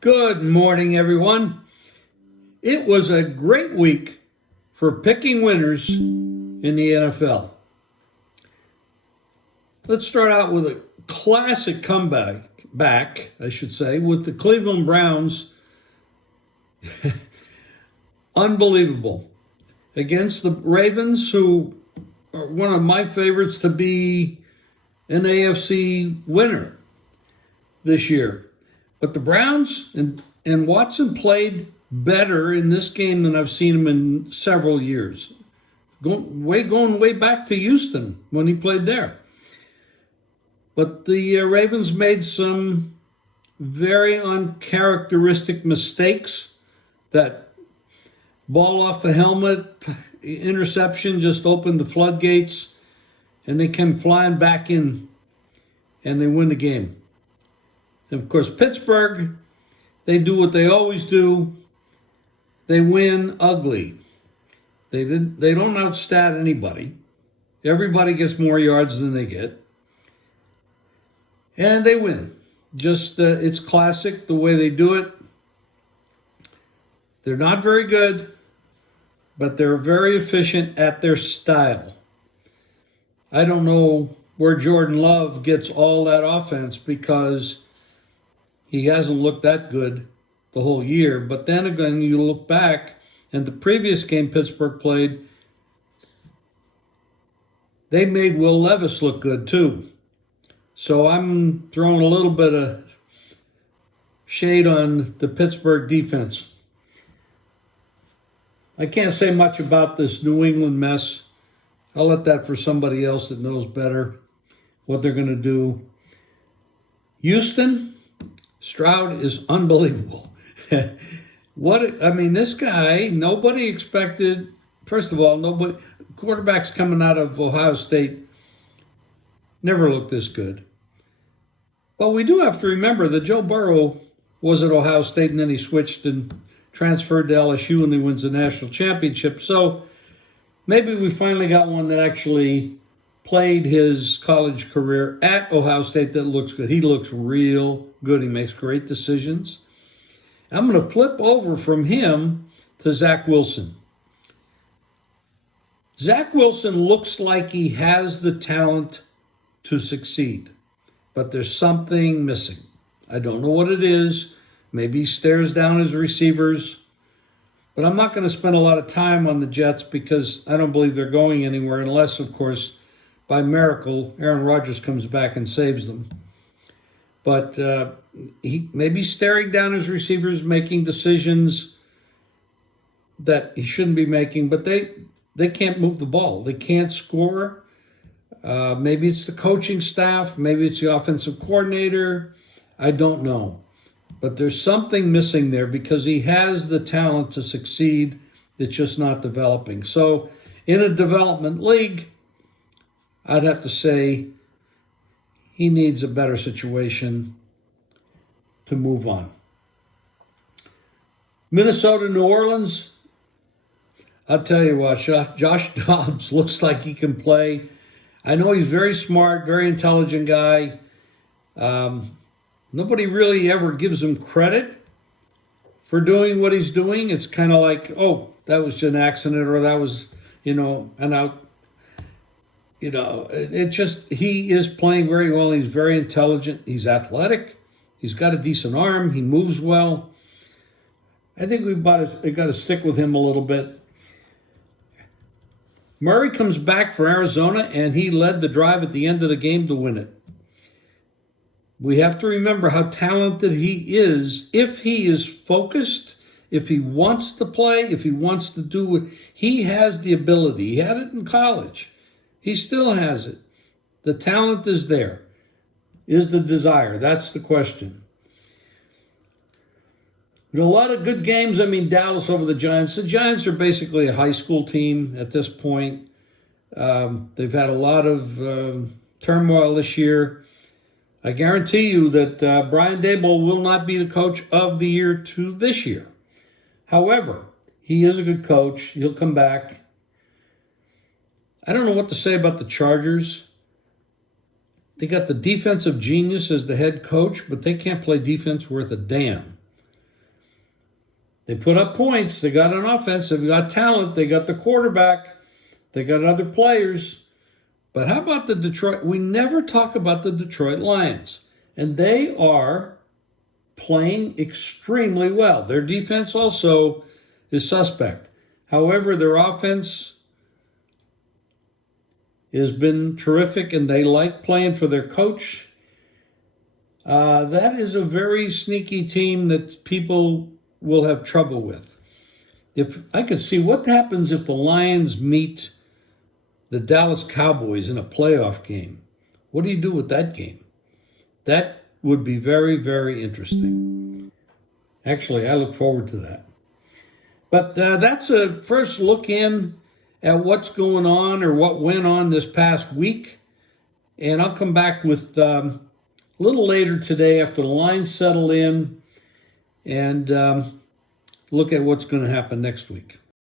Good morning, everyone. It was a great week for picking winners in the NFL. Let's start out with a classic comeback, with the Cleveland Browns. Unbelievable. Against the Ravens, who are one of my favorites to be an AFC winner this year. But the Browns and Watson played better in this game than I've seen him in several years. Going way back to Houston when he played there. But the Ravens made some very uncharacteristic mistakes. That ball off the helmet interception just opened the floodgates, and they came flying back in, and they win the game. And of course, Pittsburgh, they do what they always do. They win ugly. They don't outstat anybody. Everybody gets more yards than they get. And they win. Just, it's classic the way they do it. They're not very good, but they're very efficient at their style. I don't know where Jordan Love gets all that offense because he hasn't looked that good the whole year. But then again, you look back, and the previous game Pittsburgh played, they made Will Levis look good too. So I'm throwing a little bit of shade on the Pittsburgh defense. I can't say much about this New England mess. I'll let that for somebody else that knows better what they're going to do. Houston, Stroud is unbelievable. This guy, nobody expected, first of all, quarterbacks coming out of Ohio State never looked this good. But we do have to remember that Joe Burrow was at Ohio State and then he switched and transferred to LSU and he wins the national championship. So maybe we finally got one that actually played his college career at Ohio State that looks good. He looks real good. He makes great decisions. I'm going to flip over from him to Zach Wilson. Zach Wilson looks like he has the talent to succeed, but there's something missing. I don't know what it is. Maybe he stares down his receivers, but I'm not going to spend a lot of time on the Jets because I don't believe they're going anywhere unless, of course, by miracle, Aaron Rodgers comes back and saves them. But he may be staring down his receivers, making decisions that he shouldn't be making, but they can't move the ball. They can't score. Maybe it's the coaching staff. Maybe it's the offensive coordinator. I don't know. But there's something missing there because he has the talent to succeed. It's just not developing. So in a development league, I'd have to say he needs a better situation to move on. Minnesota, New Orleans, I'll tell you what, Josh Dobbs looks like he can play. I know he's very smart, very intelligent guy. Nobody really ever gives him credit for doing what he's doing. It's kind of like, oh, that was an accident or that was, an out. He is playing very well. He's very intelligent. He's athletic. He's got a decent arm. He moves well. I think we've got to stick with him a little bit. Murray comes back for Arizona, and he led the drive at the end of the game to win it. We have to remember how talented he is. If he is focused, if he wants to play, if he wants to do it, he has the ability. He had it in college. He still has it. The talent is there. Is the desire? That's the question. A lot of good games. Dallas over the Giants. The Giants are basically a high school team at this point. They've had a lot of turmoil this year. I guarantee you that Brian Daboll will not be the coach of the year to this year. However, he is a good coach. He'll come back. I don't know what to say about the Chargers. They got the defensive genius as the head coach, but they can't play defense worth a damn. They put up points. They got an offense. They've got talent. They got the quarterback. They got other players. But how about the Detroit? We never talk about the Detroit Lions. And they are playing extremely well. Their defense also is suspect. However, their offense has been terrific, and they like playing for their coach. That is a very sneaky team that people will have trouble with. If I could see what happens if the Lions meet the Dallas Cowboys in a playoff game, what do you do with that game? That would be very, very interesting. Actually, I look forward to that. But that's a first look in at what's going on or what went on this past week. And I'll come back with a little later today after the lines settle in and look at what's going to happen next week.